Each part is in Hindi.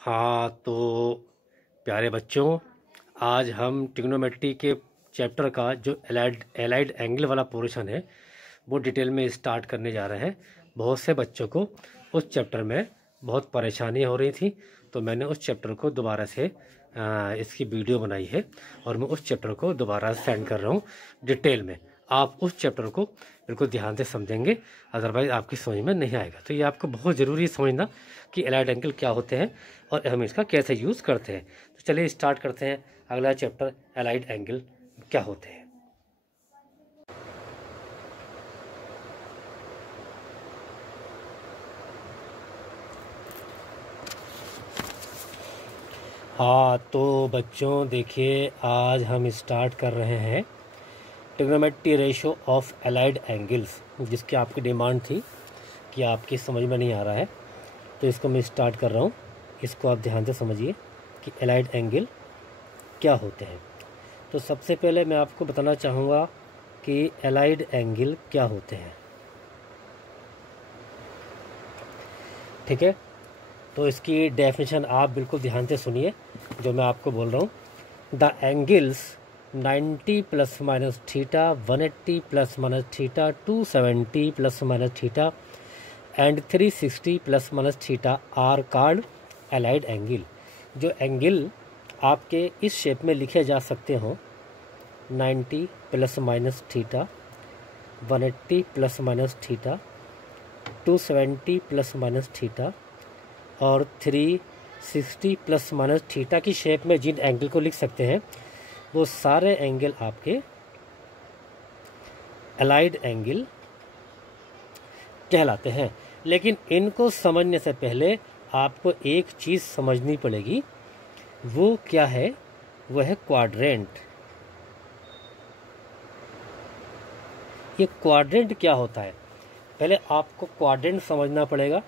हाँ तो प्यारे बच्चों, आज हम ट्रिग्नोमेट्री के चैप्टर का जो एलाइड एंगल वाला पोर्शन है वो डिटेल में स्टार्ट करने जा रहे हैं। बहुत से बच्चों को उस चैप्टर में बहुत परेशानी हो रही थी, तो मैंने उस चैप्टर को दोबारा से इसकी वीडियो बनाई है और मैं उस चैप्टर को दोबारा सेंड कर रहा हूँ डिटेल में। आप उस चैप्टर को बिल्कुल ध्यान से समझेंगे, अदरवाइज़ आपकी समझ में नहीं आएगा। तो ये आपको बहुत ज़रूरी समझना कि एलाइड एंगल क्या होते हैं और हम इसका कैसे यूज़ करते हैं। तो चलिए स्टार्ट करते हैं अगला चैप्टर, एलाइड एंगल क्या होते हैं। हाँ तो बच्चों देखिए, आज हम स्टार्ट कर रहे हैं trigonometry ratio of allied angles, जिसकी आपकी डिमांड थी कि आपकी समझ में नहीं आ रहा है, तो इसको मैं स्टार्ट कर रहा हूँ। इसको आप ध्यान से समझिए कि एलाइड एंगल क्या होते हैं। तो सबसे पहले मैं आपको बताना चाहूँगा कि एलाइड एंगल क्या होते हैं, ठीक है। तो इसकी डेफिनेशन आप बिल्कुल ध्यान से सुनिए जो मैं आपको बोल रहा हूँ। The angles 90 plus minus theta, 180 plus minus theta, 270 plus minus theta and 360 plus minus theta are called allied angle. जो एंगल आपके इस शेप में लिखे जा सकते हो, 90 plus minus theta, 180 plus minus theta, 270 plus minus theta और 360 प्लस माइनस थीटा की शेप में जिन एंगल को लिख सकते हैं वो सारे एंगल आपके एलाइड एंगल कहलाते हैं। लेकिन इनको समझने से पहले आपको एक चीज़ समझनी पड़ेगी, वो क्या है? वो है क्वाड्रेंट। ये क्वाड्रेंट क्या होता है, पहले आपको क्वाड्रेंट समझना पड़ेगा।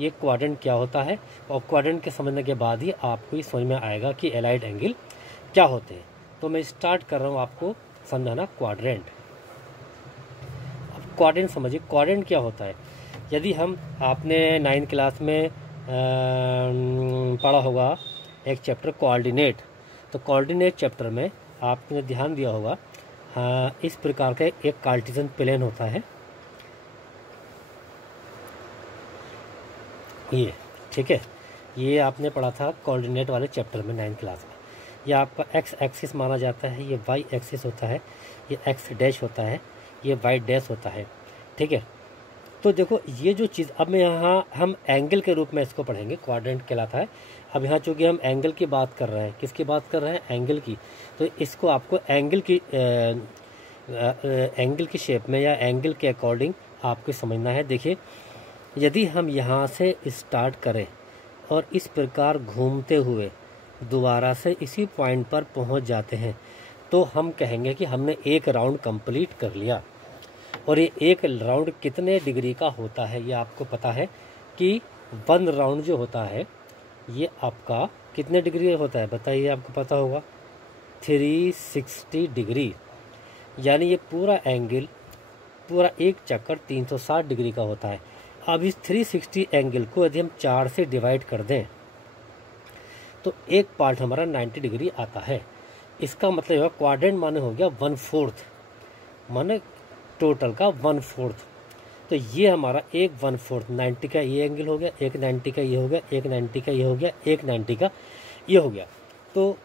ये क्वाड्रेंट क्या होता है, और क्वाड्रेंट के समझने के बाद ही आपको ये समझ में आएगा कि एलाइड एंगल क्या होते हैं। तो मैं स्टार्ट कर रहा हूँ आपको समझाना क्वाड्रेंट। अब क्वाड्रेंट समझिए, क्वाड्रेंट क्या होता है। यदि हम आपने 9th क्लास में पढ़ा होगा एक चैप्टर कोऑर्डिनेट, तो कोऑर्डिनेट चैप्टर में आपने ध्यान दिया होगा, इस प्रकार का एक कार्टेशियन प्लेन होता है ये, ठीक है। ये आपने पढ़ा था कोऑर्डिनेट वाले चैप्टर में 9th क्लास में। ये आपका एक्स एक्सिस माना जाता है, ये वाई एक्सिस होता है, ये एक्स डैश होता है, ये वाई डैश होता है, ठीक है। तो देखो ये जो चीज़, अब मैं यहाँ हम एंगल के रूप में इसको पढ़ेंगे, क्वाड्रेंट कहलाता है। अब यहाँ चूँकि हम एंगल की बात कर रहे हैं, किसकी बात कर रहे हैं? एंगल की। तो इसको आपको एंगल की शेप में या एंगल के अकॉर्डिंग आपको समझना है। देखिए, यदि हम यहाँ से स्टार्ट करें और इस प्रकार घूमते हुए दोबारा से इसी पॉइंट पर पहुँच जाते हैं, तो हम कहेंगे कि हमने एक राउंड कंप्लीट कर लिया। और ये एक राउंड कितने डिग्री का होता है, ये आपको पता है कि 1 राउंड जो होता है ये आपका कितने डिग्री होता है, बताइए, आपको पता होगा 360 डिग्री। यानी ये पूरा एंगल, पूरा एक चक्कर 360 डिग्री का होता है। अब इस 360 एंगल को यदि हम 4 से डिवाइड कर दें तो एक पार्ट हमारा 90 डिग्री आता है। इसका मतलब है क्वाड्रेंट माने हो गया 1/4, माने टोटल का 1/4। तो ये हमारा एक 1/4 90 का ये एंगल हो गया, एक 90 का ये हो गया, एक 90 का ये हो गया, एक 90 का ये हो गया। तो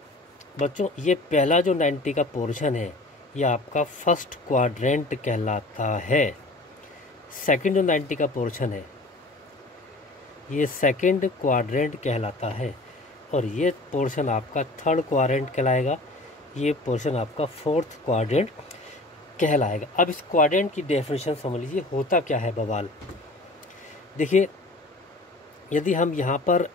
बच्चों ये पहला जो 90 का पोर्शन है ये आपका फर्स्ट क्वाड्रेंट कहलाता है। सेकंड जो 90 का पोर्शन है ये सेकंड क्वाड्रेंट कहलाता है, और ये पोर्शन आपका थर्ड क्वाड्रेंट कहलाएगा, ये पोर्शन आपका फोर्थ क्वाड्रेंट कहलाएगा। अब इस क्वाड्रेंट की डेफिनेशन समझ लीजिए, होता क्या है बवाल। देखिए, यदि हम यहाँ पर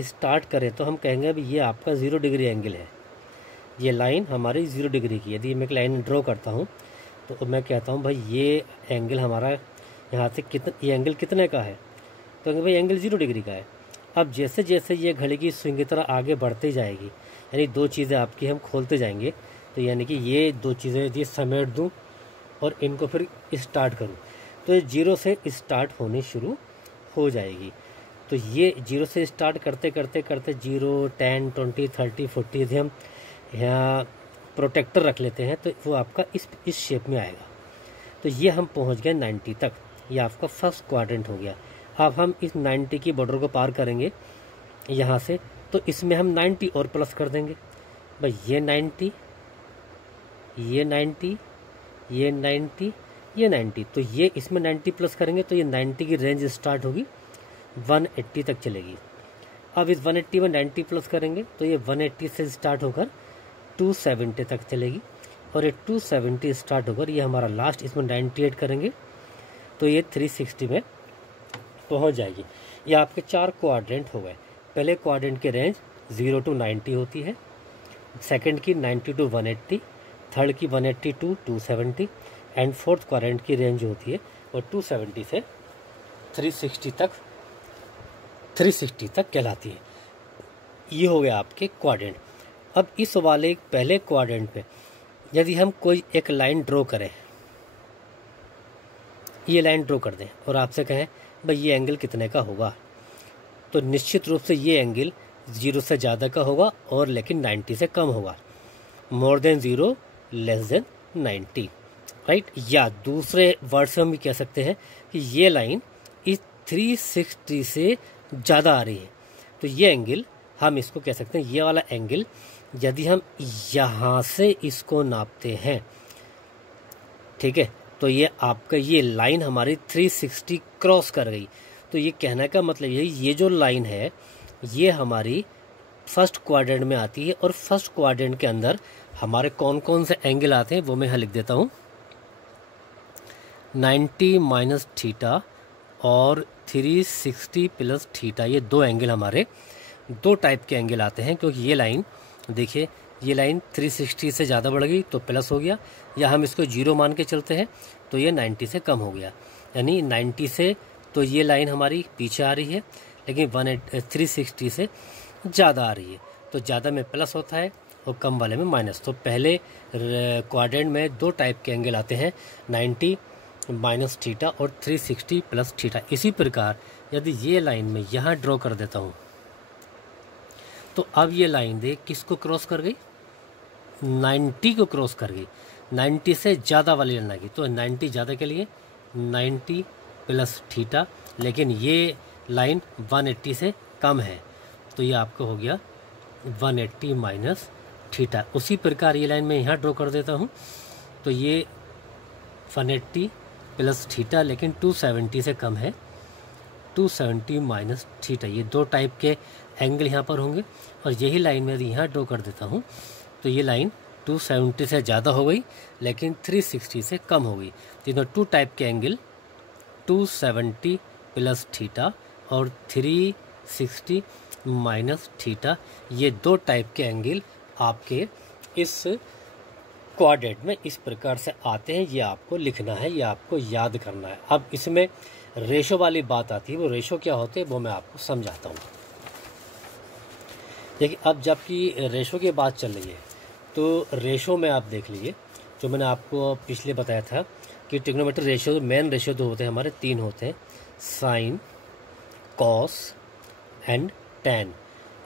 स्टार्ट करें तो हम कहेंगे अभी ये आपका 0 डिग्री एंगल है, ये लाइन हमारी 0 डिग्री की। यदि मैं एक लाइन ड्रॉ करता हूँ तो मैं कहता हूँ भाई ये एंगल हमारा यहाँ से ये एंगल कितने का है, तो भाई एंगल 0 डिग्री का है। अब जैसे जैसे ये घड़ी की स्विंग की तरह आगे बढ़ती जाएगी, यानी दो चीज़ें आपकी हम खोलते जाएंगे, तो यानी कि ये दो चीज़ें यदि समेट दूँ और इनको फिर स्टार्ट करूँ तो ये 0 से स्टार्ट होनी शुरू हो जाएगी। तो ये 0 से स्टार्ट करते करते करते 0, 10, 20, 30, 40 यदि हम यहाँ प्रोटेक्टर रख लेते हैं तो वो आपका इस शेप में आएगा। तो ये हम पहुँच गए 90 तक, ये आपका फर्स्ट क्वाड्रेंट हो गया। अब हम इस 90 की बॉर्डर को पार करेंगे यहाँ से, तो इसमें हम 90 और प्लस कर देंगे भाई। ये 90, ये 90, ये 90, ये 90, तो ये इसमें 90 प्लस करेंगे तो ये 90 की रेंज स्टार्ट होगी 180 तक चलेगी। अब इस 180 में 90 प्लस करेंगे तो ये 180 से स्टार्ट होकर 270 तक चलेगी, और ये 270 स्टार्ट होकर ये हमारा लास्ट, इसमें 98 करेंगे तो ये 360 में पहुंच जाएगी। ये आपके 4 क्वाड्रेंट हो गए। पहले क्वाड्रेंट की रेंज 0 to 90 होती है, सेकंड की 90 to 180, थर्ड की 180 to 270 एंड फोर्थ क्वाड्रेंट की रेंज होती है वो 270 से 360 तक कहलाती है। ये हो गया आपके क्वाड्रेंट। अब इस वाले पहले क्वाड्रेंट पे यदि हम कोई एक लाइन ड्रॉ करें, ये लाइन ड्रॉ कर दें और आपसे कहें भाई ये एंगल कितने का होगा, तो निश्चित रूप से ये एंगल 0 से ज़्यादा का होगा और लेकिन 90 से कम होगा। More than 0, less than 90, right. या दूसरे वर्ड से हम ये कह सकते हैं कि ये लाइन इस 360 से ज़्यादा आ रही है, तो ये एंगल हम इसको कह सकते हैं, ये वाला एंगल यदि हम यहाँ से इसको नापते हैं, ठीक है, तो ये आपका ये लाइन हमारी 360 क्रॉस कर गई। तो ये कहने का मतलब ये जो लाइन है ये हमारी फर्स्ट क्वाड्रेंट में आती है, और फर्स्ट क्वाड्रेंट के अंदर हमारे कौन कौन से एंगल आते हैं वो मैं यहाँ लिख देता हूँ। 90 माइनस थीटा और 360 प्लस थीटा, ये 2 एंगल हमारे 2 टाइप के एंगल आते हैं, क्योंकि ये लाइन देखिए, ये लाइन 360 से ज़्यादा बढ़ गई तो प्लस हो गया, या हम इसको 0 मान के चलते हैं तो ये 90 से कम हो गया। यानी 90 से तो ये लाइन हमारी पीछे आ रही है, लेकिन 360 से ज़्यादा आ रही है, तो ज़्यादा में प्लस होता है और कम वाले में माइनस। तो पहले क्वाड्रेंट में 2 टाइप के एंगल आते हैं, 90 माइनस थीटा और 360 प्लस थीटा। इसी प्रकार यदि ये लाइन मैं यहाँ ड्रॉ कर देता हूँ तो अब ये लाइन देख किसको क्रॉस कर गई, 90 को क्रॉस कर गई, 90 से ज़्यादा वाली लाइन आ गई। तो 90 ज़्यादा के लिए 90 प्लस थीटा, लेकिन ये लाइन 180 से कम है तो ये आपका हो गया 180 माइनस थीटा। उसी प्रकार ये लाइन मैं यहाँ ड्रॉ कर देता हूँ, तो ये 180 प्लस थीटा लेकिन 270 से कम है, 270 माइनस थीटा। ये 2 टाइप के एंगल यहाँ पर होंगे। और यही लाइन मैं यदि यहाँ ड्रॉ कर देता हूँ तो ये लाइन 270 से ज़्यादा हो गई लेकिन 360 से कम हो गई। तो 2 टाइप के एंगल 270 प्लस थीटा और 360 माइनस थीटा, ये 2 टाइप के एंगल आपके इस क्वाड्रेंट में इस प्रकार से आते हैं। ये आपको लिखना है, ये आपको याद करना है। अब इसमें रेशो वाली बात आती है, वो रेशो क्या होते हैं वो मैं आपको समझाता हूँ। देखिए, अब जबकि रेशो की बात चल रही है तो रेशो में आप देख लीजिए, जो मैंने आपको पिछले बताया था कि ट्रिग्नोमेट्री रेशो, मेन रेशो 2 होते हैं हमारे, 3 होते हैं, साइन, कॉस एंड टैन,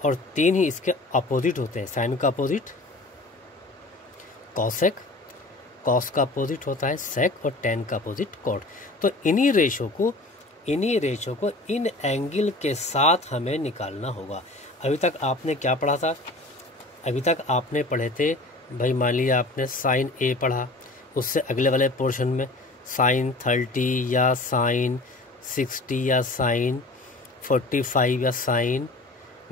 और 3 ही इसके अपोजिट होते हैं। साइन का अपोजिट कॉसेक, कॉस का अपोजिट होता है सेक, और टैन का अपोजिट कॉट। तो इन्हीं रेशो को इन एंगल के साथ हमें निकालना होगा। अभी तक आपने क्या पढ़ा था? अभी तक आपने पढ़े थे भाई, मान लीजिए आपने साइन ए पढ़ा, उससे अगले वाले पोर्शन में साइन 30 या साइन 60 या साइन 45 या साइन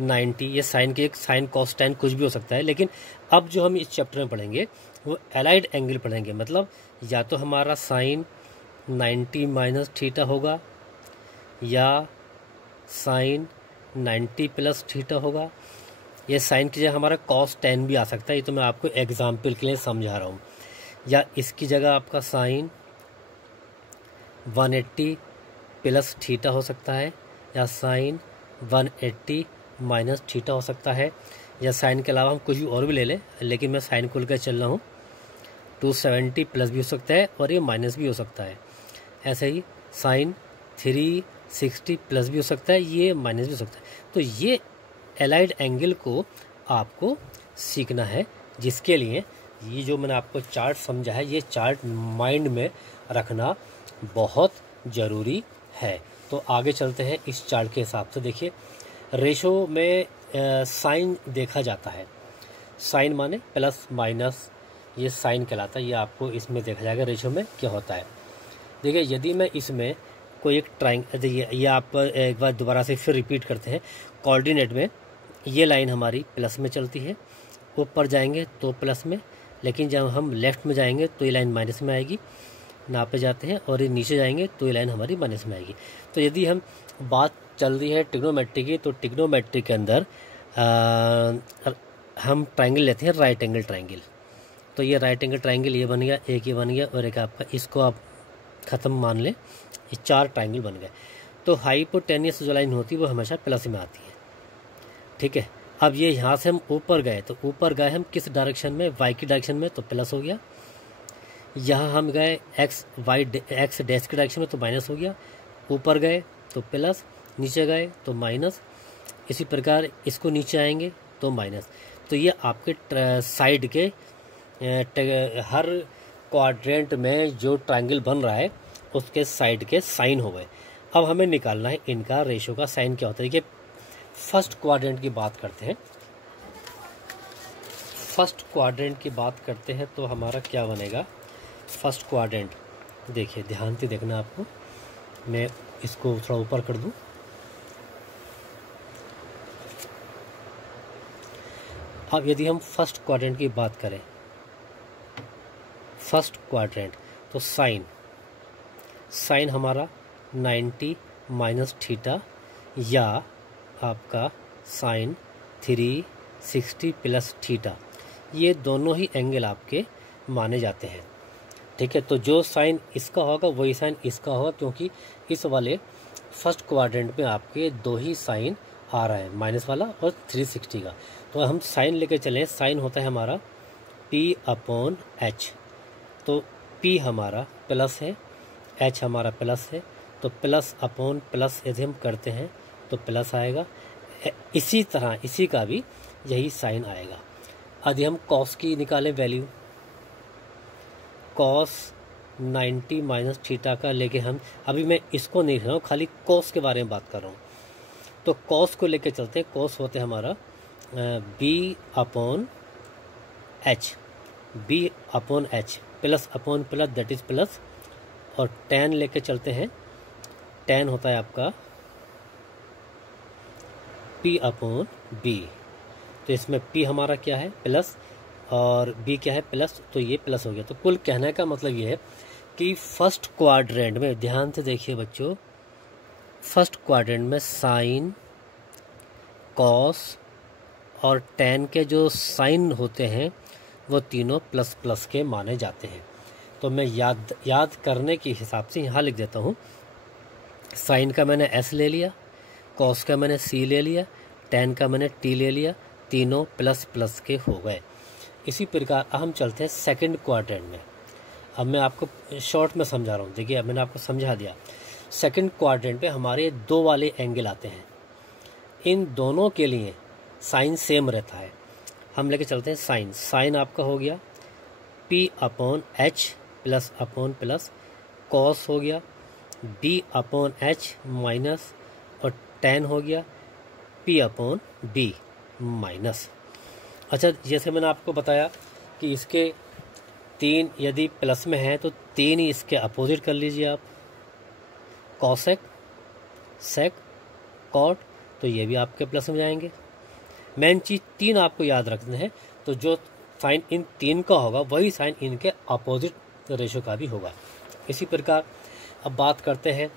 90, ये साइन के एक साइन कॉस टैन कुछ भी हो सकता है। लेकिन अब जो हम इस चैप्टर में पढ़ेंगे वो एलाइड एंगल पढ़ेंगे, मतलब या तो हमारा साइन 90 माइनस थीटा होगा या साइन 90 प्लस थीटा होगा, ये साइन की जगह हमारा कॉस टैन भी आ सकता है। ये तो मैं आपको एग्जाम्पल के लिए समझा रहा हूँ। या इसकी जगह आपका साइन 180 प्लस थीटा हो सकता है, या साइन 180 माइनस थीटा हो सकता है, या साइन के अलावा हम कुछ भी और भी ले लें, लेकिन मैं साइन को लेकर चल रहा हूँ। 270 प्लस भी हो सकता है और ये माइनस भी हो सकता है। ऐसे ही साइन 3 60 प्लस भी हो सकता है, ये माइनस भी हो सकता है। तो ये एलाइड एंगल को आपको सीखना है, जिसके लिए ये जो मैंने आपको चार्ट समझा है, ये चार्ट माइंड में रखना बहुत ज़रूरी है। तो आगे चलते हैं इस चार्ट के हिसाब से। देखिए रेशो में साइन देखा जाता है, साइन माने प्लस माइनस, ये साइन कहलाता है। ये आपको इसमें देखा जाएगा रेशो में क्या होता है। देखिए यदि मैं इसमें कोई एक ट्राइंगल, ये आप एक बार दोबारा से फिर रिपीट करते हैं। कोऑर्डिनेट में ये लाइन हमारी प्लस में चलती है, ऊपर जाएंगे तो प्लस में, लेकिन जब हम लेफ़्ट में जाएंगे तो ये लाइन माइनस में आएगी, नापे जाते हैं, और ये नीचे जाएंगे तो ये लाइन हमारी माइनस में आएगी। तो यदि हम बात चल रही है ट्रिग्नोमेट्री की, तो ट्रिग्नोमेट्री के अंदर हम ट्राइंगल लेते हैं राइट एंगल ट्राइंगल। तो ये राइट एंगल ट्राइंगल ये बन गया, एक ये बन गया, और एक आपका, इसको आप ख़त्म मान लें, ये 4 ट्राइंगल बन गए। तो हाइपोटेनियस जो लाइन होती है वो हमेशा प्लस में आती है, ठीक है। अब ये यहाँ से हम ऊपर गए, तो ऊपर गए हम किस डायरेक्शन में, वाई की डायरेक्शन में, तो प्लस हो गया। यहाँ हम गए एक्स डैश की डायरेक्शन में, तो माइनस हो गया। ऊपर गए तो प्लस, नीचे गए तो माइनस, इसी प्रकार इसको नीचे आएंगे तो माइनस। तो ये आपके साइड के हर क्वाड्रेंट में जो ट्रायंगल बन रहा है उसके साइड के साइन हो गए। अब हमें निकालना है इनका रेशो का साइन क्या होता है। देखिए फर्स्ट क्वाड्रेंट की बात करते हैं, फर्स्ट क्वाड्रेंट की बात करते हैं तो हमारा क्या बनेगा। फर्स्ट क्वाड्रेंट देखिए, ध्यान से देखना आपको, मैं इसको थोड़ा ऊपर कर दूं। अब यदि हम फर्स्ट क्वाड्रेंट की बात करें, फर्स्ट क्वाड्रेंट, तो साइन हमारा 90 माइनस थीटा, या आपका साइन 360 प्लस थीटा, ये दोनों ही एंगल आपके माने जाते हैं, ठीक है। तो जो साइन इसका होगा वही साइन इसका होगा, क्योंकि इस वाले फर्स्ट क्वाड्रेंट में आपके 2 ही साइन आ रहा है, माइनस वाला और 360 का। तो हम साइन लेके चलें, साइन होता है हमारा P/H। तो P हमारा प्लस है, H हमारा प्लस है, तो प्लस अपॉन प्लस यदि हम करते हैं तो प्लस आएगा। इसी तरह इसी का भी यही साइन आएगा। यदि हम कॉस की निकालें वैल्यू, कॉस 90 माइनस थीटा का लेके हम, अभी मैं इसको नहीं लिख रहा हूँ, खाली कॉस के बारे में बात कर रहा हूँ। तो कॉस को लेके चलते हैं। कॉस होते हैं हमारा B/H, B/H, plus upon plus that is plus, और tan लेके चलते हैं। tan होता है आपका P/B। तो इसमें P हमारा क्या है प्लस, और B क्या है प्लस, तो ये प्लस हो गया। तो कुल कहने का मतलब ये है कि फर्स्ट क्वाड्रेंट में, ध्यान से देखिए बच्चों, फर्स्ट क्वाड्रेंट में साइन, कॉस और tan के जो साइन होते हैं वो तीनों प्लस प्लस के माने जाते हैं। तो मैं याद करने के हिसाब से यहाँ लिख देता हूँ। साइन का मैंने S ले लिया, कॉस का मैंने C ले लिया, tan का मैंने T ले लिया, तीनों प्लस प्लस के हो गए। इसी प्रकार हम चलते हैं सेकंड क्वाड्रेंट में। अब मैं आपको शॉर्ट में समझा रहा हूँ। देखिए अब मैंने आपको समझा दिया। सेकंड क्वाड्रेंट पे हमारे 2 वाले एंगल आते हैं, इन दोनों के लिए साइन सेम रहता है। हम लेके चलते हैं साइन, साइन आपका हो गया P/H plus upon plus, cos हो गया B/H माइनस, और tan हो गया P/B माइनस। अच्छा, जैसे मैंने आपको बताया कि इसके 3 यदि प्लस में है तो 3 ही इसके अपोजिट कर लीजिए आप, कॉसेक, सेक, कॉट, तो ये भी आपके प्लस में जाएंगे। मेन चीज़ 3 आपको याद रखना है। तो जो साइन इन 3 का होगा वही साइन इनके अपोजिट रेशो का भी होगा। इसी प्रकार अब बात करते हैं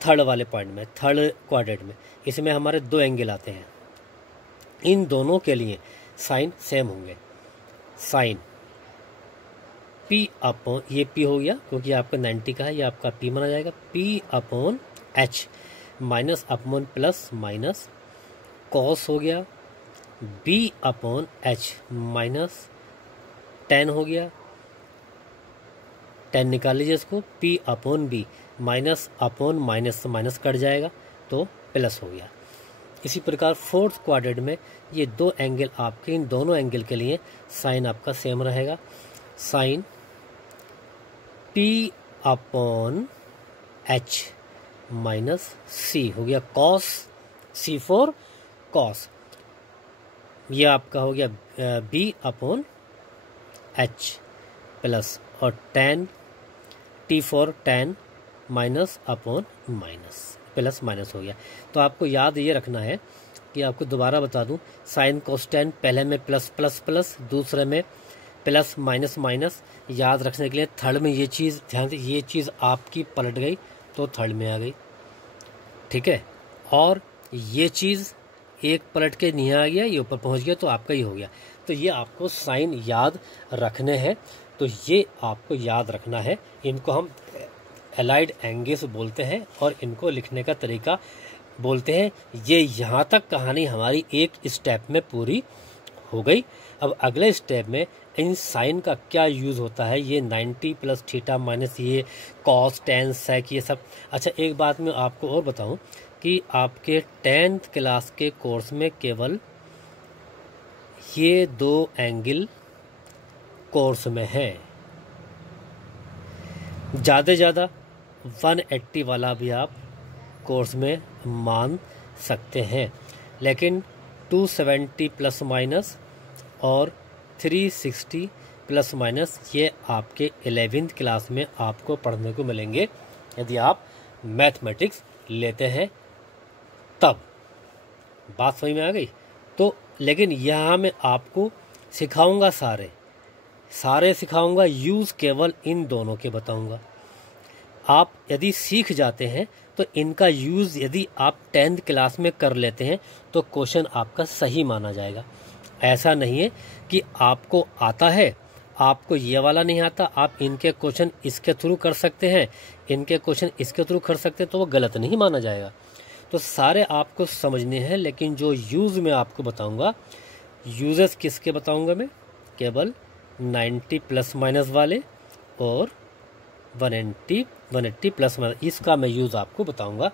थर्ड वाले पॉइंट में, थर्ड क्वाड्रेंट में। इसमें हमारे 2 एंगल आते हैं, इन दोनों के लिए साइन सेम होंगे। साइन P/, ये P हो गया क्योंकि आपका 90 का है, ये आपका P माना जाएगा, P/H minus upon plus minus, cos हो गया B/H माइनस, tan हो गया, tan निकाल लीजिए इसको, P/B, माइनस अपॉन माइनस से माइनस कट जाएगा तो प्लस हो गया। इसी प्रकार फोर्थ क्वाड्रेंट में ये दो एंगल आपके, इन दोनों एंगल के लिए साइन आपका सेम रहेगा, sine P upon H minus C हो गया कॉस, सी फॉर कॉस, ये आपका हो गया बी अपॉन एच प्लस, और ten T for ten minus upon minus, plus minus हो गया। तो आपको याद ये रखना है कि आपको दोबारा बता दूं, साइन कोस टेन पहले में प्लस प्लस प्लस, दूसरे में प्लस माइनस माइनस। याद रखने के लिए थर्ड में ये चीज़ ध्यान से, ये चीज़ आपकी पलट गई तो थर्ड में आ गई, ठीक है। और ये चीज़ एक पलट के नहीं आ गया, ये ऊपर पहुंच गया तो आपका ही हो गया। तो ये आपको साइन याद रखने हैं, तो ये आपको याद रखना है। इनको हम एलाइड एंगल्स बोलते हैं और इनको लिखने का तरीका बोलते हैं। ये यहाँ तक कहानी हमारी एक स्टेप में पूरी हो गई। अब अगले स्टेप में इन साइन का क्या यूज़ होता है, ये 90 प्लस थीटा माइनस ये कॉस टेन सेक ये सब। अच्छा एक बात मैं आपको और बताऊं कि आपके 10th क्लास के कोर्स में केवल ये दो एंगल कोर्स में है, ज़्यादा से ज़्यादा 180 वाला भी आप कोर्स में मान सकते हैं, लेकिन 270 प्लस माइनस और 360 प्लस माइनस ये आपके 11th क्लास में आपको पढ़ने को मिलेंगे यदि आप मैथमेटिक्स लेते हैं तब। बात समझ में आ गई? तो लेकिन यहाँ मैं आपको सिखाऊंगा सारे सिखाऊंगा, यूज़ केवल इन दोनों के बताऊंगा। आप यदि सीख जाते हैं तो इनका यूज़ यदि आप 10th क्लास में कर लेते हैं तो क्वेश्चन आपका सही माना जाएगा। ऐसा नहीं है कि आपको आता है, आपको ये वाला नहीं आता, आप इनके क्वेश्चन इसके थ्रू कर सकते हैं, इनके क्वेश्चन इसके थ्रू कर सकते हैं, तो वो गलत नहीं माना जाएगा। तो सारे आपको समझने हैं, लेकिन जो यूज़ मैं आपको बताऊंगा, यूजेस किसके बताऊंगा मैं, केवल 90 प्लस माइनस वाले और 180 प्लस माइनस, इसका मैं यूज़ आपको बताऊंगा।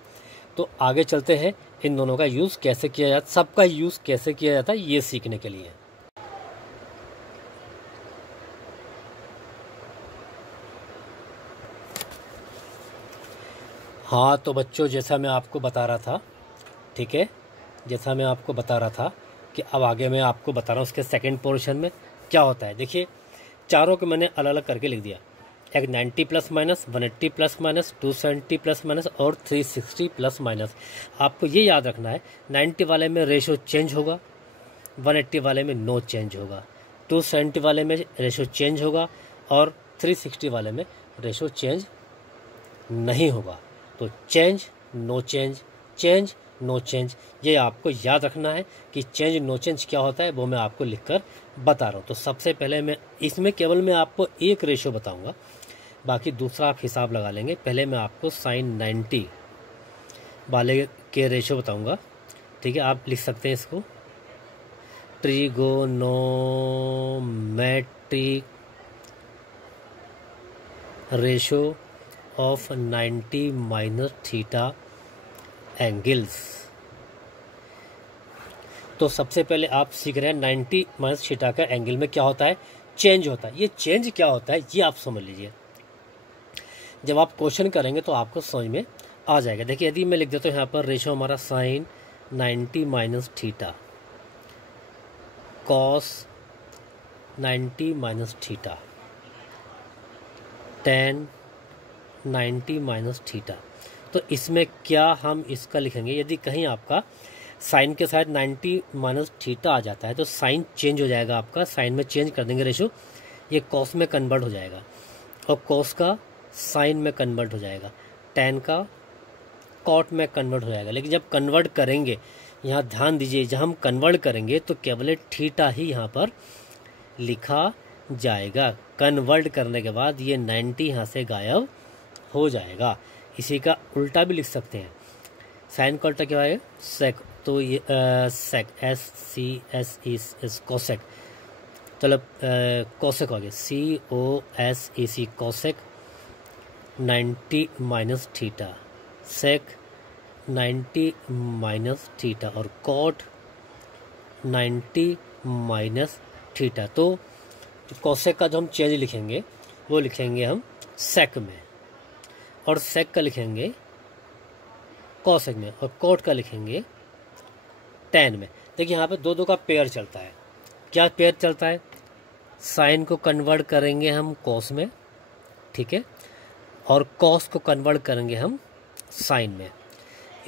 तो आगे चलते हैं, इन दोनों का यूज़ कैसे किया जाता, सबका यूज़ कैसे किया जाता है ये सीखने के लिए। हाँ तो बच्चों, जैसा मैं आपको बता रहा था, ठीक है, जैसा मैं आपको बता रहा था कि अब आगे मैं आपको बता रहा हूँ उसके सेकंड पोर्शन में क्या होता है। देखिए चारों को मैंने अलग अलग करके लिख दिया, एक 90 plus minus, 180 plus minus, 270 plus minus और 360 प्लस माइनस। आपको ये याद रखना है, 90 वाले में रेशो चेंज होगा, 180 वाले में नो चेंज होगा, 270 वाले में रेशो चेंज होगा और 360 वाले में रेशो चेंज नहीं होगा। तो change no change, change no change, ये आपको याद रखना है कि चेंज नो चेंज क्या होता है, वो मैं आपको लिखकर बता रहा हूँ। तो सबसे पहले मैं इसमें केवल मैं आपको एक रेशो बताऊंगा, बाकी दूसरा आप हिसाब लगा लेंगे। पहले मैं आपको साइन 90 वाले के रेशो बताऊंगा, ठीक है, आप लिख सकते हैं इसको, trigonometric ratio of 90 minus theta angles. तो सबसे पहले आप सीख रहे हैं 90 माइनस थीटा का एंगल में क्या होता है, चेंज होता है। ये चेंज क्या होता है ये आप समझ लीजिए, जब आप क्वेश्चन करेंगे तो आपको समझ में आ जाएगा। देखिए यदि मैं लिख देता हूँ यहाँ पर रेशो हमारा sine 90 minus theta cos 90 minus theta tan 90 minus theta. तो इसमें क्या हम इसका लिखेंगे, यदि कहीं आपका साइन के साथ 90 माइनस थीटा आ जाता है तो साइन चेंज हो जाएगा आपका, साइन में चेंज कर देंगे रेशो, ये कॉस में कन्वर्ट हो जाएगा और कॉस का साइन में कन्वर्ट हो जाएगा, टेन का कॉट में कन्वर्ट हो जाएगा। लेकिन जब कन्वर्ट करेंगे, यहाँ ध्यान दीजिए, जब हम कन्वर्ट करेंगे तो केवल थीटा ही यहाँ पर लिखा जाएगा। कन्वर्ट करने के बाद ये 90 यहाँ से गायब हो जाएगा। इसी का उल्टा भी लिख सकते हैं, साइन का उल्टा क्या है, सेक, तो ये सेक SCSE कोसेक, चलो कोसेक हो गया COSEC कोसेक 90 माइनस थीटा, सेक 90 माइनस थीटा और कॉट 90 माइनस थीटा। तो कोसेक का जो हम चेंज लिखेंगे वो लिखेंगे हम सेक में, और सेक का लिखेंगे कोसेक में, और कोट का लिखेंगे टैन में। देखिए यहाँ पे दो दो का पेयर चलता है। क्या पेयर चलता है? साइन को कन्वर्ट करेंगे हम कॉस में, ठीक है, और कॉस को कन्वर्ट करेंगे हम साइन में।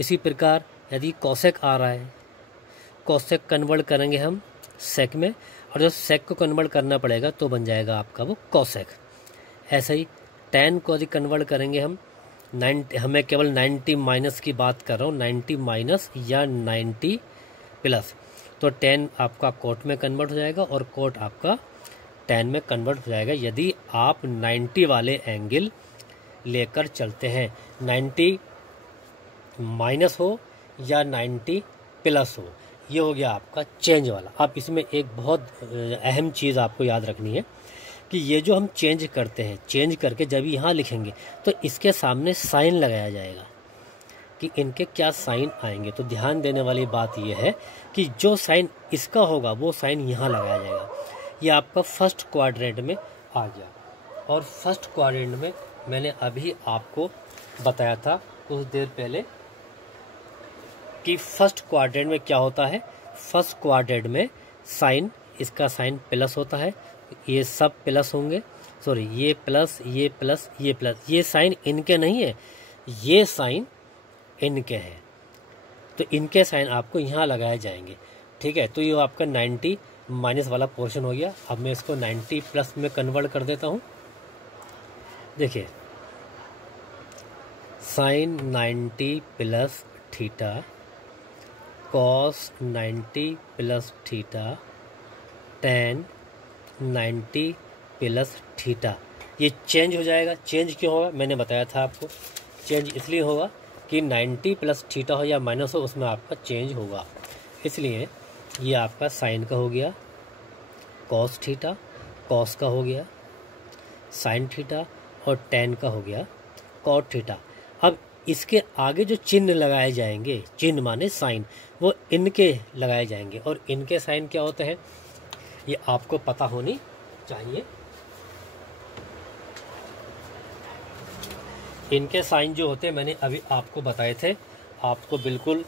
इसी प्रकार यदि कोसेक आ रहा है, कोसेक कन्वर्ट करेंगे हम सेक में, और जब सेक को कन्वर्ट करना पड़ेगा तो बन जाएगा आपका वो कोसेक। ऐसे ही टैन को यदि कन्वर्ट करेंगे हम 90, हमें केवल 90 माइनस की बात कर रहा हूँ, 90 माइनस या 90 प्लस, तो टैन आपका कोट में कन्वर्ट हो जाएगा और कोट आपका टैन में कन्वर्ट हो जाएगा यदि आप 90 वाले एंगल लेकर चलते हैं, 90 माइनस हो या 90 प्लस हो। ये हो गया आपका चेंज वाला। अब इसमें एक बहुत अहम चीज़ आपको याद रखनी है कि ये जो हम चेंज करते हैं, चेंज करके जब यहाँ लिखेंगे तो इसके सामने साइन लगाया जाएगा कि इनके क्या साइन आएंगे। तो ध्यान देने वाली बात यह है कि जो साइन इसका होगा वो साइन यहाँ लगाया जाएगा। ये आपका फर्स्ट क्वाड्रेंट में आ गया, और फर्स्ट क्वाड्रेंट में मैंने अभी आपको बताया था कुछ देर पहले कि फर्स्ट क्वाड्रेंट में क्या होता है। फर्स्ट क्वाड्रेंट में साइन, इसका साइन प्लस होता है, ये सब प्लस होंगे, सॉरी ये प्लस, ये प्लस, ये प्लस, ये साइन इनके नहीं है, ये साइन इनके हैं, तो इनके साइन आपको यहाँ लगाए जाएंगे, ठीक है। तो ये आपका 90 माइनस वाला पोर्शन हो गया। अब मैं इसको 90 प्लस में कन्वर्ट कर देता हूँ। देखिए sine 90 plus theta, cos 90 plus theta, tan 90 plus theta. ये चेंज हो जाएगा। चेंज क्यों होगा? मैंने बताया था आपको, चेंज इसलिए होगा कि 90 प्लस थीटा हो या माइनस हो, उसमें आपका चेंज होगा। इसलिए ये आपका साइन का हो गया कॉस थीटा, कॉस का हो गया साइन थीटा, और टैन का हो गया कॉट थीटा। अब इसके आगे जो चिन्ह लगाए जाएंगे, चिन्ह माने साइन, वो इनके लगाए जाएंगे। और इनके साइन क्या होते हैं ये आपको पता होनी चाहिए। इनके साइन जो होते हैं मैंने अभी आपको बताए थे, आपको बिल्कुल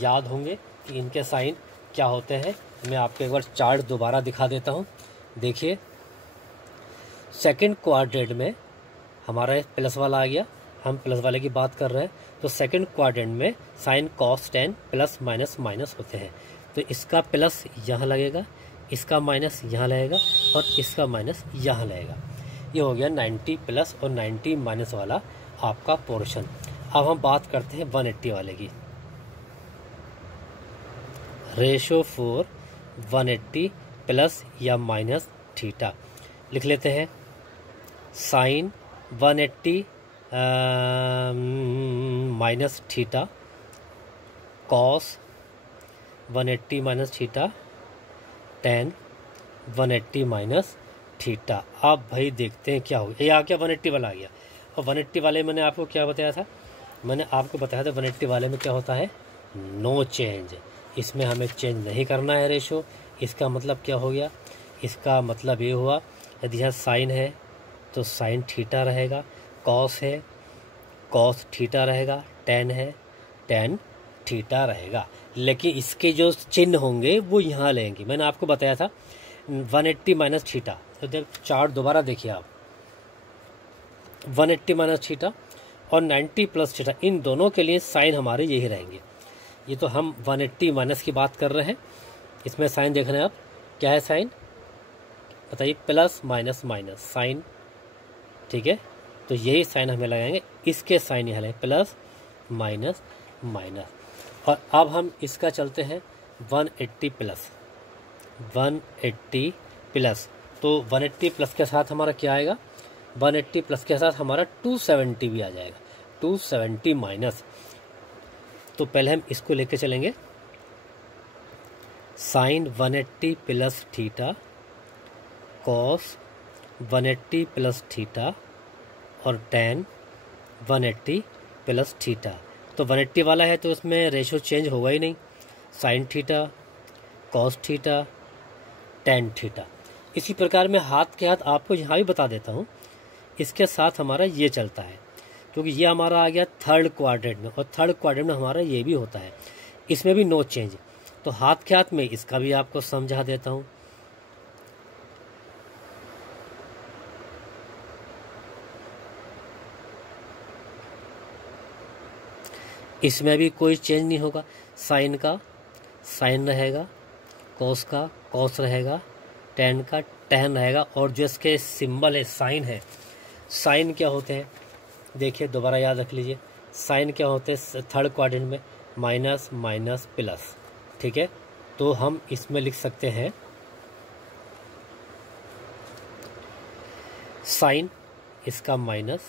याद होंगे कि इनके साइन क्या होते हैं। मैं आपको एक बार चार्ट दोबारा दिखा देता हूँ। देखिए सेकंड क्वाड्रेंट में हमारा प्लस वाला आ गया, हम प्लस वाले की बात कर रहे हैं, तो सेकंड क्वाड्रेंट में sine cos ten plus minus minus होते हैं। तो इसका प्लस यहाँ लगेगा, इसका माइनस यहाँ लगेगा, और इसका माइनस यहाँ लगेगा। ये हो गया 90 प्लस और 90 माइनस वाला आपका पोर्शन। अब हम बात करते हैं 180 वाले की। रेशो फॉर 180 प्लस या माइनस थीटा लिख लेते हैं। Sine 180 minus theta, cos 180 minus theta, tan 180 minus theta. अब भाई देखते हैं क्या हो गया। ये आ गया 180 वाला आ गया। और 180 वाले मैंने आपको क्या बताया था? मैंने आपको बताया था 180 वाले में क्या होता है, नो चेंज। इसमें हमें चेंज नहीं करना है रेशो। इसका मतलब क्या हो गया? इसका मतलब ये हुआ यदि यहाँ साइन है तो साइन थीटा रहेगा, कॉस है कॉस थीटा रहेगा, टैन है टैन थीटा रहेगा। लेकिन इसके जो चिन्ह होंगे वो यहाँ लेंगे। मैंने आपको बताया था 180 माइनस थीटा। तो जब चार्ट दोबारा देखिए आप, 180 माइनस थीटा और 90 प्लस थीटा, इन दोनों के लिए साइन हमारे यही रहेंगे। ये तो हम 180 माइनस की बात कर रहे हैं। इसमें साइन देख रहे हैं आप, क्या है साइन बताइए? प्लस माइनस माइनस साइन, ठीक है। तो यही साइन हमें लगाएंगे। इसके साइन यहाँ लगे प्लस माइनस माइनस। और अब हम इसका चलते हैं 180 प्लस, 180 प्लस। तो 180 प्लस के साथ हमारा क्या आएगा? 180 प्लस के साथ हमारा 270 भी आ जाएगा, 270 माइनस। तो पहले हम इसको लेके चलेंगे। Sine 180 plus theta, cos 180 plus theta, और टैन 180 प्लस थीटा। तो 180 वाला है तो उसमें रेशो चेंज होगा ही नहीं, sine theta, cos theta, tan theta. इसी प्रकार मैं हाथ के हाथ आपको यहाँ भी बता देता हूँ, इसके साथ हमारा ये चलता है, क्योंकि ये हमारा आ गया थर्ड क्वाड्रेंट में, और थर्ड क्वाड्रेंट में हमारा ये भी होता है, इसमें भी नो चेंज। तो हाथ के हाथ में इसका भी आपको समझा देता हूँ। इसमें भी कोई चेंज नहीं होगा, साइन का साइन रहेगा, कॉस का कॉस रहेगा, टेन का टेन रहेगा, और जो इसके सिंबल है साइन है, साइन क्या होते हैं देखिए दोबारा याद रख लीजिए, साइन क्या होते हैं थर्ड क्वाड्रेंट में, माइनस माइनस प्लस, ठीक है। तो हम इसमें लिख सकते हैं साइन इसका माइनस,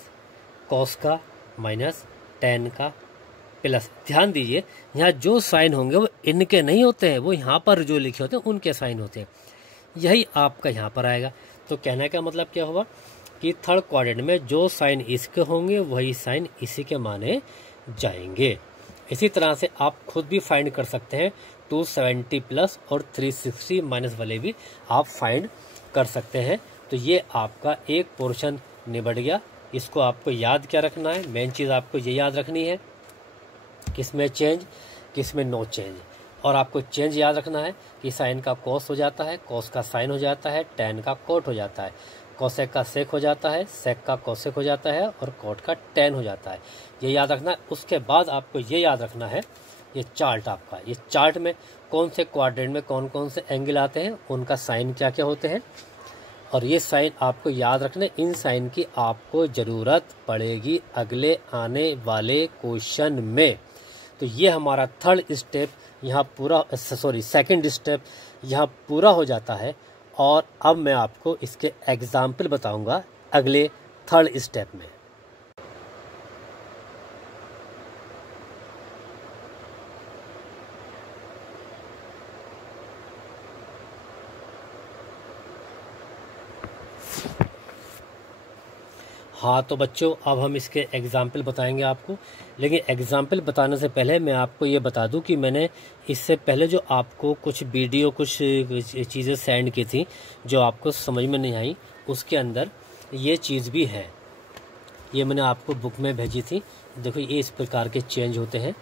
कॉस का माइनस, टेन का प्लस। ध्यान दीजिए यहाँ जो साइन होंगे वो इनके नहीं होते हैं, वो यहाँ पर जो लिखे होते हैं उनके साइन होते हैं, यही आपका यहाँ पर आएगा। तो कहने का मतलब क्या हुआ कि थर्ड क्वाड्रेंट में जो साइन इसके होंगे वही साइन इसी के माने जाएंगे। इसी तरह से आप खुद भी फाइंड कर सकते हैं, 270 प्लस और 360 माइनस वाले भी आप फाइंड कर सकते हैं। तो ये आपका एक पोर्शन निबट गया। इसको आपको याद क्या रखना है, मेन चीज़ आपको ये याद रखनी है, किसमें चेंज किसमें नो चेंज। और आपको चेंज याद रखना है कि साइन का कॉस हो जाता है, कॉस का साइन हो जाता है, टेन का कोट हो जाता है, कोसेक का सेक हो जाता है, सेक का कोसेक हो जाता है, और कोट का टेन हो जाता है। ये याद रखना है। उसके बाद आपको ये याद रखना है, ये चार्ट आपका, ये चार्ट में कौन से क्वाड्रेंट में कौन कौन से एंगल आते हैं, उनका साइन क्या क्या होते हैं, और ये साइन आपको याद रखने। इन साइन की आपको ज़रूरत पड़ेगी अगले आने वाले क्वेश्चन में। तो ये हमारा थर्ड स्टेप यहाँ पूरा, सेकंड स्टेप यहाँ पूरा हो जाता है। और अब मैं आपको इसके एग्जाम्पल बताऊंगा अगले थर्ड स्टेप में। हाँ तो बच्चों अब हम इसके एग्जाम्पल बताएंगे आपको, लेकिन एग्जाम्पल बताने से पहले मैं आपको ये बता दूं कि मैंने इससे पहले जो आपको कुछ वीडियो कुछ चीज़ें सेंड की थी जो आपको समझ में नहीं आई, उसके अंदर ये चीज़ भी है, ये मैंने आपको बुक में भेजी थी। देखो ये इस प्रकार के चेंज होते हैं,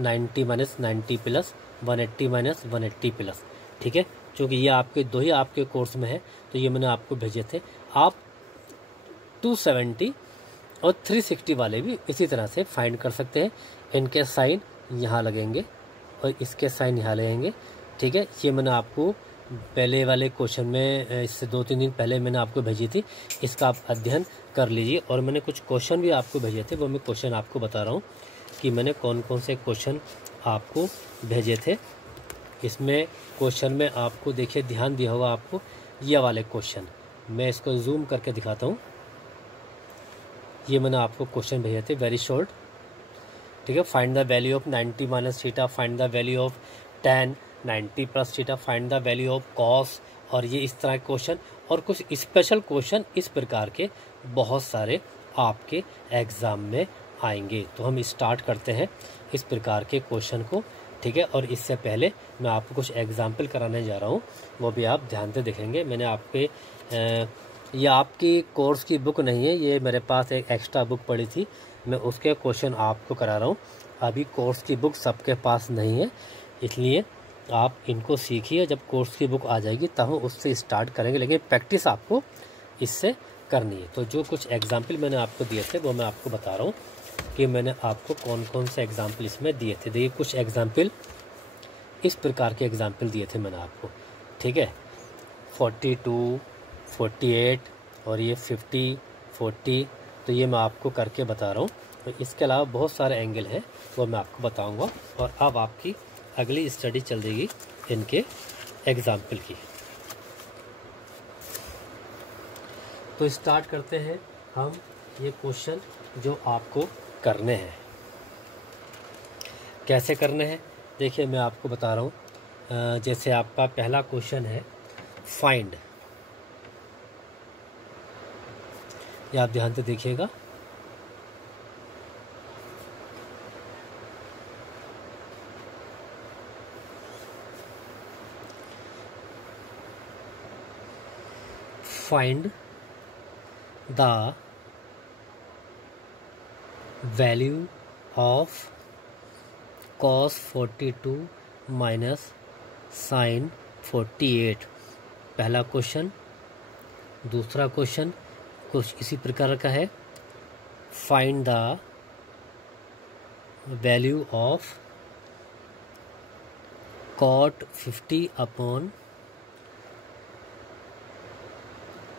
90 माइनस 90 प्लस, 180 माइनस 180 प्लस, ठीक है। क्योंकि ये आपके दो ही आपके कोर्स में है तो ये मैंने आपको भेजे थे। आप 270 और 360 वाले भी इसी तरह से फाइंड कर सकते हैं। इनके साइन यहाँ लगेंगे और इसके साइन यहाँ लगेंगे, ठीक है। ये मैंने आपको पहले वाले क्वेश्चन में, इससे 2-3 दिन पहले मैंने आपको भेजी थी, इसका आप अध्ययन कर लीजिए। और मैंने कुछ क्वेश्चन भी आपको भेजे थे, वो मैं क्वेश्चन आपको बता रहा हूँ कि मैंने कौन कौन से क्वेश्चन आपको भेजे थे। इसमें क्वेश्चन में आपको देखिए ध्यान दिया होगा आपको ये वाले क्वेश्चन, मैं इसको जूम करके दिखाता हूँ। ये मैंने आपको क्वेश्चन भेजे थे वेरी शॉर्ट, ठीक है। Find the value of 90 minus theta, find the value of tan 90 plus theta, find the value of cos, और ये इस तरह के क्वेश्चन और कुछ स्पेशल क्वेश्चन इस प्रकार के बहुत सारे आपके एग्ज़ाम में आएंगे। तो हम स्टार्ट करते हैं इस प्रकार के क्वेश्चन को, ठीक है। और इससे पहले मैं आपको कुछ एग्जाम्पल कराने जा रहा हूँ, वो भी आप ध्यान से देखेंगे। मैंने आपके ये आपकी कोर्स की बुक नहीं है, ये मेरे पास एक एक्स्ट्रा बुक पड़ी थी, मैं उसके क्वेश्चन आपको करा रहा हूँ। अभी कोर्स की बुक सबके पास नहीं है, इसलिए आप इनको सीखिए, जब कोर्स की बुक आ जाएगी तब हम उससे स्टार्ट करेंगे, लेकिन प्रैक्टिस आपको इससे करनी है। तो जो कुछ एग्जाम्पल मैंने आपको दिए थे वो मैं आपको बता रहा हूँ कि मैंने आपको कौन कौन से एग्जाम्पल इसमें दिए थे। देखिए कुछ एग्जाम्पल इस प्रकार के एग्जाम्पल दिए थे मैंने आपको, ठीक है। 42, 48 और ये 50, 40, तो ये मैं आपको करके बता रहा हूँ। तो इसके अलावा बहुत सारे एंगल हैं वो मैं आपको बताऊँगा। और अब आपकी अगली स्टडी चल देगी इनके एग्जाम्पल की। तो स्टार्ट करते हैं हम ये क्वेश्चन जो आपको करने हैं। कैसे करने हैं देखिए मैं आपको बता रहा हूँ। जैसे आपका पहला क्वेश्चन है फाइंड, ये आप ध्यान से देखिएगा। Find the value of cos 42 minus sine 48। पहला क्वेश्चन। दूसरा क्वेश्चन कुछ इसी प्रकार का है, find the value of cot 50 upon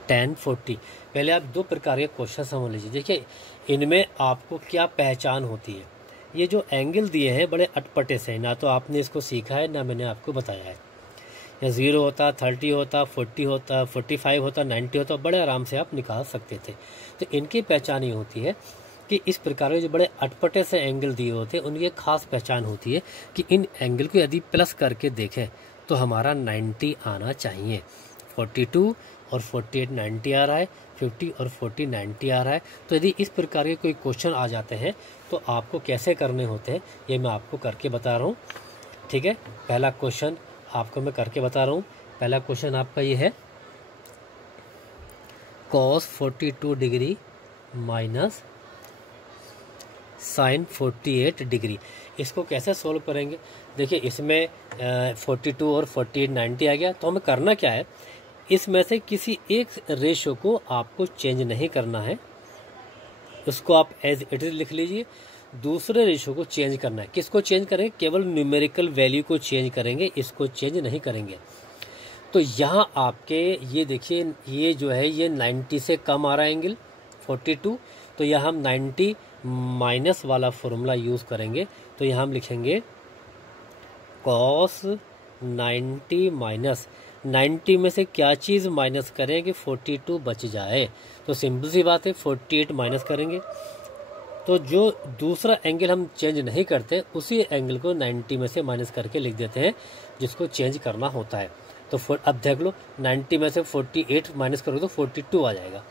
tan 40। पहले आप दो प्रकार के क्वेश्चन समझ लीजिए। देखिए इनमें आपको क्या पहचान होती है। ये जो एंगल दिए हैं बड़े अटपटे से, ना तो आपने इसको सीखा है ना मैंने आपको बताया है। या 0 होता, 30 होता, 40 होता, 45 होता, 90 होता, बड़े आराम से आप निकाल सकते थे। तो इनकी पहचान ये होती है कि इस प्रकार के जो बड़े अटपटे से एंगल दिए होते हैं उनकी एक खास पहचान होती है कि इन एंगल को यदि प्लस करके देखें तो हमारा 90 आना चाहिए। 42 और 48 90 आ रहा है, 50 और 40 90 आ रहा है। तो यदि इस प्रकार के कोई क्वेश्चन आ जाते हैं तो आपको कैसे करने होते हैं ये मैं आपको करके बता रहा हूँ। ठीक है, पहला क्वेश्चन आपको मैं करके बता रहा हूँ। पहला क्वेश्चन आपका ये है, cos 42 degree minus sine 48 degree. इसको कैसे सोल्व करेंगे? देखिए इसमें 42 और 48 90 आ गया, तो हमें करना क्या है, इसमें से किसी एक रेशो को आपको चेंज नहीं करना है, उसको आप एज इट इज लिख लीजिए। दूसरे रेशो को चेंज करना है। किसको चेंज करेंगे? केवल न्यूमेरिकल वैल्यू को चेंज करेंगे, इसको चेंज नहीं करेंगे। तो यहाँ आपके ये देखिए ये जो है ये 90 से कम आ रहा है एंगल 42, तो यहाँ हम 90 माइनस वाला फॉर्मूला यूज़ करेंगे। तो यहाँ हम लिखेंगे cos 90 माइनस 90 में से क्या चीज़ माइनस करें कि 42 बच जाए। तो सिंपल सी बात है 48 माइनस करेंगे। तो जो दूसरा एंगल हम चेंज नहीं करते उसी एंगल को 90 में से माइनस करके लिख देते हैं जिसको चेंज करना होता है। तो अब देख लो 90 में से 48 माइनस करोगे तो 42 आ जाएगा।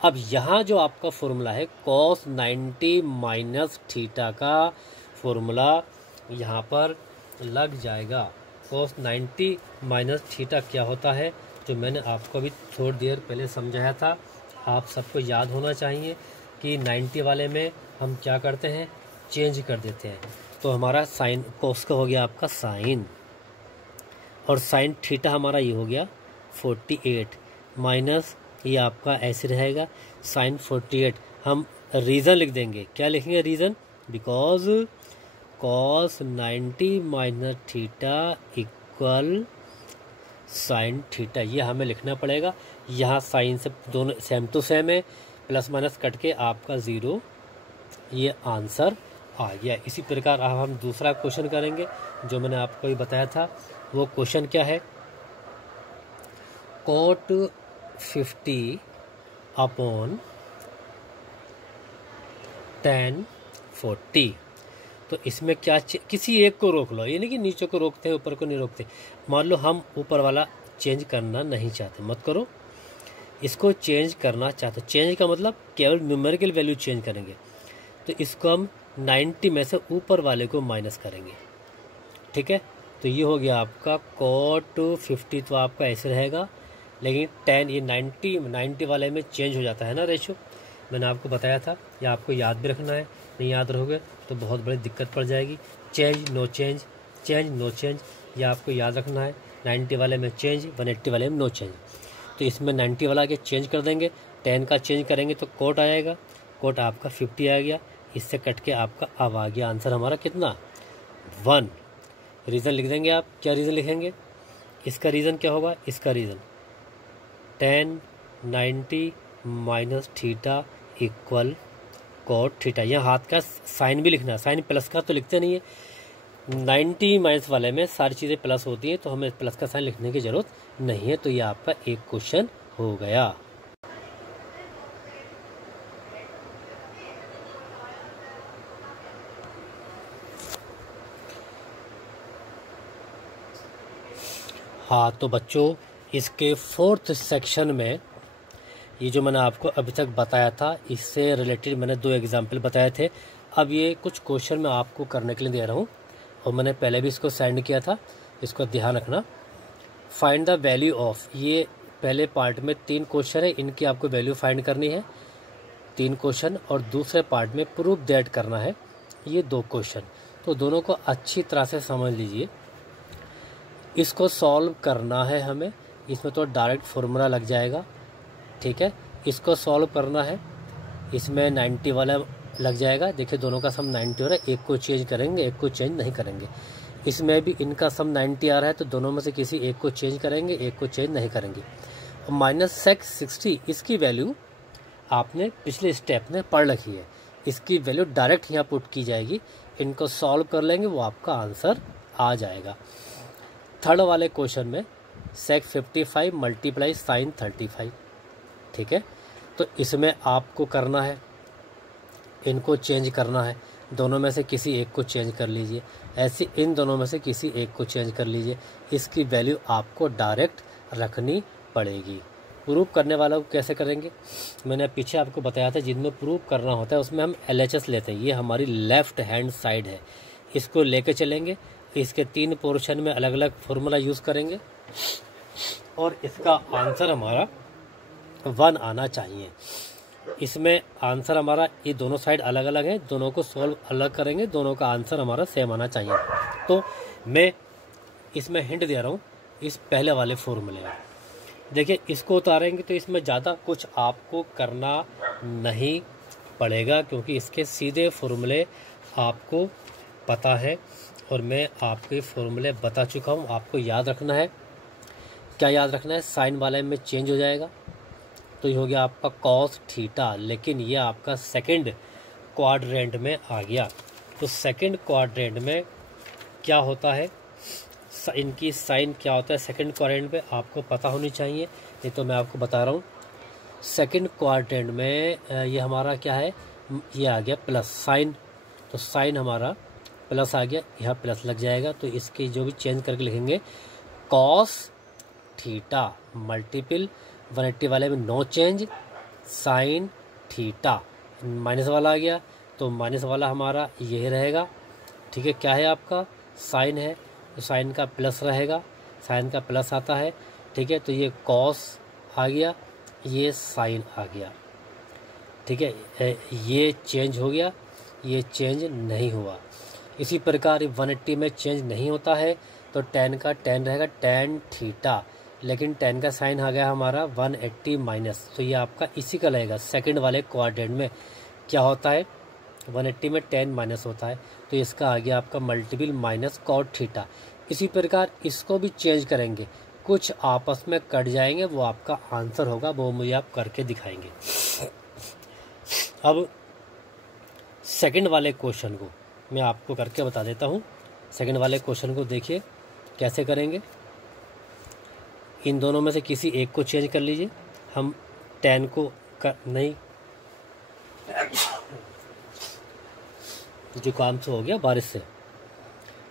अब यहाँ जो आपका फॉर्मूला है cos 90 माइनस थीटा का फॉर्मूला यहाँ पर लग जाएगा। cos 90 माइनस थीटा क्या होता है जो मैंने आपको अभी थोड़ी देर पहले समझाया था, आप सबको याद होना चाहिए कि 90 वाले में हम क्या करते हैं, चेंज कर देते हैं। तो हमारा साइन cos का हो गया आपका साइन, और साइन थीटा हमारा ये हो गया 48 माइनस ये आपका ऐसे रहेगा साइन 48। हम रीज़न लिख देंगे, क्या लिखेंगे reason, because cos 90 minus theta equal sine theta, ये हमें लिखना पड़ेगा। यहाँ साइन से दोनों सेम टू सेम है, प्लस माइनस कट के आपका 0, ये आंसर आ गया। इसी प्रकार अब हम दूसरा क्वेश्चन करेंगे जो मैंने आपको भी बताया था। वो क्वेश्चन क्या है, cot 50 अपॉन tan 40। तो इसमें क्या किसी एक को रोक लो, ये नहीं कि नीचे को रोकते हैं ऊपर को नहीं रोकते। मान लो हम ऊपर वाला चेंज करना नहीं चाहते, मत करो, इसको चेंज करना चाहते। चेंज का मतलब केवल न्यूमेरिकल वैल्यू चेंज करेंगे। तो इसको हम 90 में से ऊपर वाले को माइनस करेंगे। ठीक है, तो ये हो गया आपका cot 50, तो आपका ऐसे रहेगा। लेकिन tan ये 90 वाले में चेंज हो जाता है ना रेशो, मैंने आपको बताया था। ये आपको याद भी रखना है, नहीं याद रहोगे तो बहुत बड़ी दिक्कत पड़ जाएगी। Change no change, change no change, ये आपको याद रखना है। 90 वाले में चेंज, 180 वाले में नो चेंज। तो इसमें 90 वाला के चेंज कर देंगे, 10 का चेंज करेंगे तो cot आएगा, cot आपका 50 आ गया। इससे कट के आपका अब आ गया आंसर हमारा कितना, 1। रीज़न लिख देंगे आप, क्या रीज़न लिखेंगे, इसका रीज़न क्या होगा, इसका reason tan 90 minus theta equal cot theta. यहाँ हाथ का साइन भी लिखना है, साइन प्लस का तो लिखते नहीं है। 90 माइनस वाले में सारी चीज़ें प्लस होती हैं तो हमें प्लस का साइन लिखने की ज़रूरत नहीं है। तो ये आपका एक क्वेश्चन हो गया। हाँ तो बच्चों इसके 4th सेक्शन में ये जो मैंने आपको अभी तक बताया था इससे रिलेटेड मैंने 2 एग्जाम्पल बताए थे। अब ये कुछ क्वेश्चन मैं आपको करने के लिए दे रहा हूँ और मैंने पहले भी इसको सेंड किया था, इसको ध्यान रखना। फाइंड द वैल्यू ऑफ, ये पहले पार्ट में 3 क्वेश्चन है, इनकी आपको वैल्यू फाइंड करनी है, 3 क्वेश्चन, और दूसरे पार्ट में प्रूफ दैट करना है, ये 2 क्वेश्चन। तो दोनों को अच्छी तरह से समझ लीजिए। इसको सॉल्व करना है हमें, इसमें तो डायरेक्ट फॉर्मूला लग जाएगा, ठीक है। इसको सॉल्व करना है, इसमें 90 वाला लग जाएगा। देखिए दोनों का सम 90 हो रहा है, एक को चेंज करेंगे, एक को चेंज नहीं करेंगे। इसमें भी इनका सम 90 आ रहा है, तो दोनों में से किसी एक को चेंज करेंगे, एक को चेंज नहीं करेंगे। और माइनस सेक 60, इसकी वैल्यू आपने पिछले स्टेप में पढ़ रखी है, इसकी वैल्यू डायरेक्ट यहाँ पुट की जाएगी। इनको सॉल्व कर लेंगे, वो आपका आंसर आ जाएगा। थर्ड वाले क्वेश्चन में सेक 55 मल्टीप्लाई साइन 35, ठीक है। तो इसमें आपको करना है, इनको चेंज करना है, दोनों में से किसी एक को चेंज कर लीजिए। ऐसे इन दोनों में से किसी एक को चेंज कर लीजिए। इसकी वैल्यू आपको डायरेक्ट रखनी पड़ेगी। प्रूफ करने वाला को कैसे करेंगे, मैंने पीछे आपको बताया था, जिनमें प्रूफ करना होता है उसमें हम LHS लेते हैं। ये हमारी लेफ़्ट हैंड साइड है, इसको लेके चलेंगे। इसके 3 पोर्शन में अलग अलग फॉर्मूला यूज़ करेंगे और इसका आंसर हमारा 1 आना चाहिए। इसमें आंसर हमारा, ये दोनों साइड अलग अलग है, दोनों को सॉल्व अलग करेंगे, दोनों का आंसर हमारा सेम आना चाहिए। तो मैं इसमें हिंट दे रहा हूँ इस पहले वाले फॉर्मूले में। देखिए इसको उतारेंगे तो इसमें ज़्यादा कुछ आपको करना नहीं पड़ेगा, क्योंकि इसके सीधे फॉर्मूले आपको पता है और मैं आपके फॉर्मूले बता चुका हूँ। आपको याद रखना है, क्या याद रखना है, साइन वाले में चेंज हो जाएगा, तो ये हो गया आपका कॉस थीटा, लेकिन ये आपका सेकंड क्वाड्रेंट में आ गया। तो सेकंड क्वाड्रेंट में क्या होता है, इनकी साइन क्या होता है सेकंड क्वाड्रेंट में, आपको पता होनी चाहिए, नहीं तो मैं आपको बता रहा हूँ। सेकंड क्वाड्रेंट में ये हमारा क्या है, ये आ गया प्लस साइन, तो साइन हमारा प्लस आ गया, यहाँ प्लस लग जाएगा। तो इसकी जो भी चेंज करके लिखेंगे, कॉस थीटा मल्टीपल 180 वाले में no change, sine theta, minus वाला आ गया, तो माइनस वाला हमारा ये रहेगा, ठीक है। क्या है आपका साइन है, तो साइन का प्लस रहेगा, साइन का प्लस आता है, ठीक है। तो ये कॉस आ गया, ये साइन आ गया, ठीक है। ये चेंज हो गया, ये चेंज नहीं हुआ। इसी प्रकार 180 में चेंज नहीं होता है, तो टेन का टेन रहेगा, टेन थीटा, लेकिन टेन का साइन आ गया हमारा 180 माइनस, तो ये आपका इसी का लगेगा। सेकंड वाले क्वाड्रेंट में क्या होता है, 180 में टेन माइनस होता है, तो इसका आ गया आपका मल्टीपल माइनस कॉट थीटा। इसी प्रकार इसको भी चेंज करेंगे, कुछ आपस में कट जाएंगे, वो आपका आंसर होगा, वो मुझे आप करके दिखाएंगे। अब सेकंड वाले क्वेश्चन को मैं आपको करके बता देता हूँ। सेकंड वाले क्वेश्चन को देखिए कैसे करेंगे। इन दोनों में से किसी एक को चेंज कर लीजिए। हम 10 को नहीं, जुकाम से हो गया बारिश से,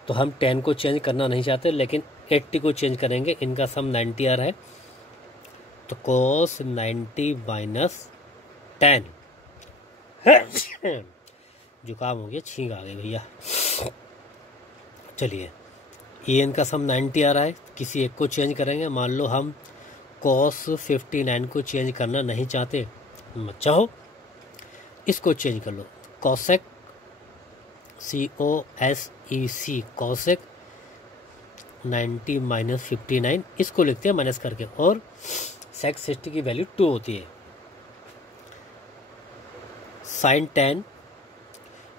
तो हम 10 को चेंज करना नहीं चाहते, लेकिन 80 को चेंज करेंगे। इनका सम 90 आ रहा है, तो कोस 90 माइनस 10, जुकाम हो गया, छींक आ गई भैया। चलिए, ये इनका सम 90 आ रहा है, किसी एक को चेंज करेंगे। मान लो हम कॉस 59 को चेंज करना नहीं चाहते, मत चाहो, इसको चेंज कर लो, कॉसेक COSEC कॉसेक 90 माइनस 59, इसको लिखते हैं माइनस करके, और सेक 60 की वैल्यू 2 होती है। साइन 10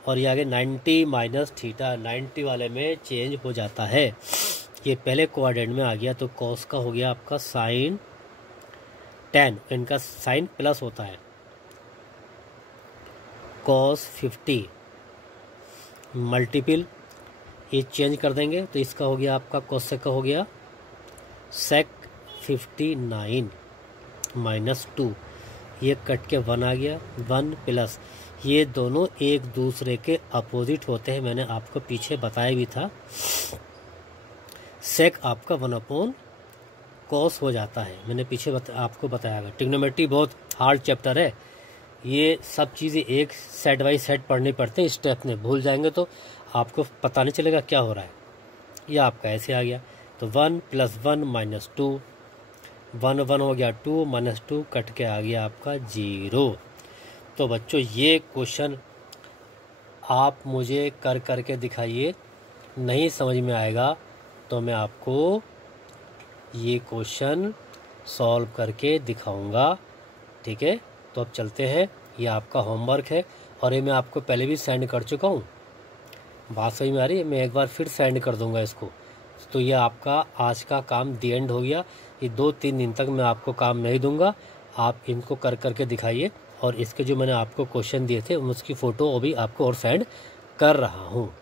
और ये आगे 90 माइनस थीटा, 90 वाले में चेंज हो जाता है। ये पहले क्वाड्रेंट में आ गया, तो कॉस का हो गया आपका साइन 10, इनका साइन प्लस होता है, कॉस 50 मल्टीपल, ये चेंज कर देंगे, तो इसका हो गया आपका कॉसेक का हो गया सेक 59 माइनस 2, ये कट के 1 आ गया, 1 प्लस, ये दोनों एक दूसरे के अपोजिट होते हैं, मैंने आपको पीछे बताया भी था। सेक आपका 1 कॉस हो जाता है, मैंने पीछे आपको बताया। ट्रिग्नोमेट्री बहुत हार्ड चैप्टर है, ये सब चीज़ें एक सेट बाई सेट पढ़नी पड़ते हैं, स्टेप में भूल जाएंगे तो आपको पता नहीं चलेगा क्या हो रहा है। ये आपका ऐसे आ गया, तो 1 प्लस 1 माइनस 2, 1 1 हो गया 2 -2 कट के आ गया आपका 0। तो बच्चों ये क्वेश्चन आप मुझे कर करके दिखाइए, नहीं समझ में आएगा तो मैं आपको ये क्वेश्चन सॉल्व करके दिखाऊंगा, ठीक है। तो अब चलते हैं, ये आपका होमवर्क है और ये मैं आपको पहले भी सेंड कर चुका हूँ। बात सही में आ रही है, मैं एक बार फिर सेंड कर दूंगा इसको। तो ये आपका आज का काम दी एंड हो गया। ये 2-3 दिन तक मैं आपको काम नहीं दूंगा, आप इनको कर करके दिखाइए और इसके जो मैंने आपको क्वेश्चन दिए थे उसकी फ़ोटो अभी आपको और सेंड कर रहा हूँ।